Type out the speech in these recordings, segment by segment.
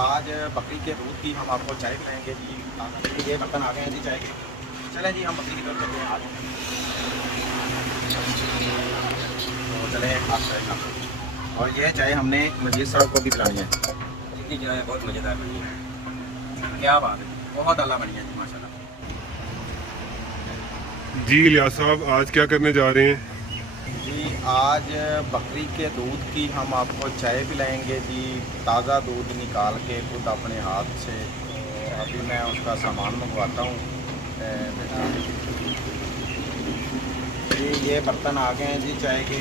आज बकरी के दूध की हम आपको चाय पिलाएंगे जी। ये बर्तन आ गए हैं जी चाय के। चलें जी हम बकरी की तरफ चलते हैं आज। तो चलें आप चाय का। और यह चाय हमने मजीद साहब को भी पिलानी है। जितनी चाय बहुत मज़ेदार बनी है। क्या बात है, बहुत आला बनी है जी माशाल्लाह। जी इलियास साहब, आज क्या करने जा रहे हैं? जी आज बकरी के दूध की हम आपको चाय पिलाएंगे जी। ताज़ा दूध निकाल के खुद अपने हाथ से। तो अभी मैं उसका सामान मंगवाता हूँ। ये बर्तन आ गए हैं जी चाय के।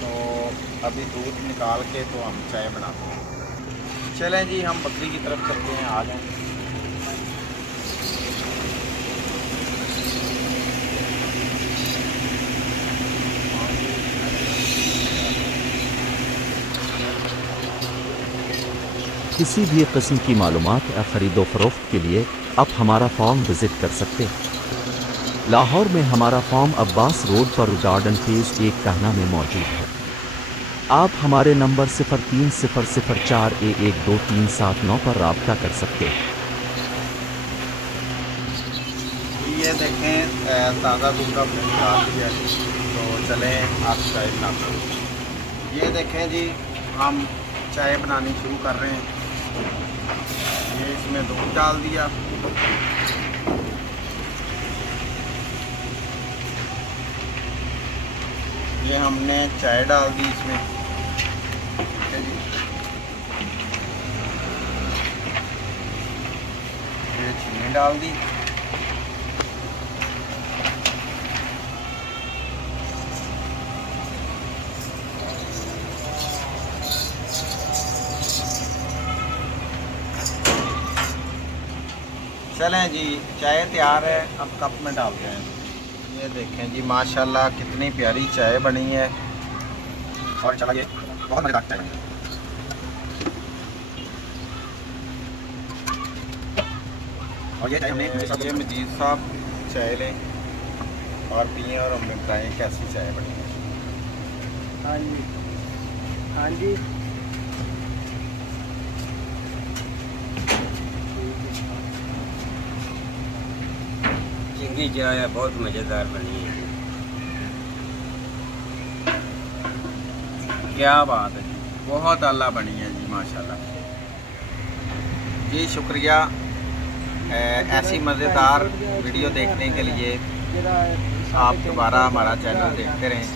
तो अभी दूध निकाल के तो हम चाय बनाते हैं। चलें जी हम बकरी की तरफ चलते हैं, आ जाएँ। किसी भी किस्म की मालूमात या ख़रीदो फरोख्त के लिए आप हमारा फॉर्म विज़िट कर सकते हैं। लाहौर में हमारा फॉर्म अब्बास रोड पर गार्डन फेज़ 1 कहना में मौजूद है। आप हमारे नंबर 0300412379 पर रब्ता कर सकते हैं। ये देखें ताज़ा दूध हमने निकाल लिया है। तो चलें आप चाय बनाते हैं। ये देखें जी हम चाय बनानी शुरू कर रहे हैं। ये इसमें दूध डाल दिया। ये हमने चाय डाल दी इसमें, ठीक है जी। ये चीनी डाल दी। चलें जी चाय तैयार है, अब कप में डालते हैं। ये देखें जी माशाल्लाह कितनी प्यारी चाय बनी है। और चला ये बहुत मज़ेदार चाय बनी है। और ये चाय हमने ये मजीद साहब चाय लें और पिए और हमें बताएँ कैसी चाय बनी है। हाँ जी, हाँ जी। जितनी चाय बहुत मज़ेदार बनी है। क्या बात है, बहुत आला बनी है जी माशाल्लाह। जी शुक्रिया ऐसी मज़ेदार वीडियो देखने के लिए। आप दोबारा हमारा चैनल देखते रहें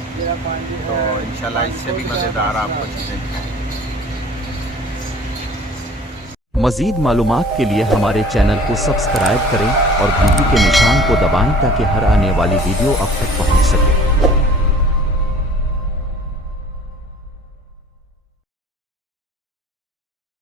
तो इंशाल्लाह इससे भी मज़ेदार आपको चीज़ें दिखाएंगे। मज़ीद मालूमात के लिए हमारे चैनल को सब्सक्राइब करें और घंटी के निशान को दबाएं ताकि हर आने वाली वीडियो आप तक पहुंच सके।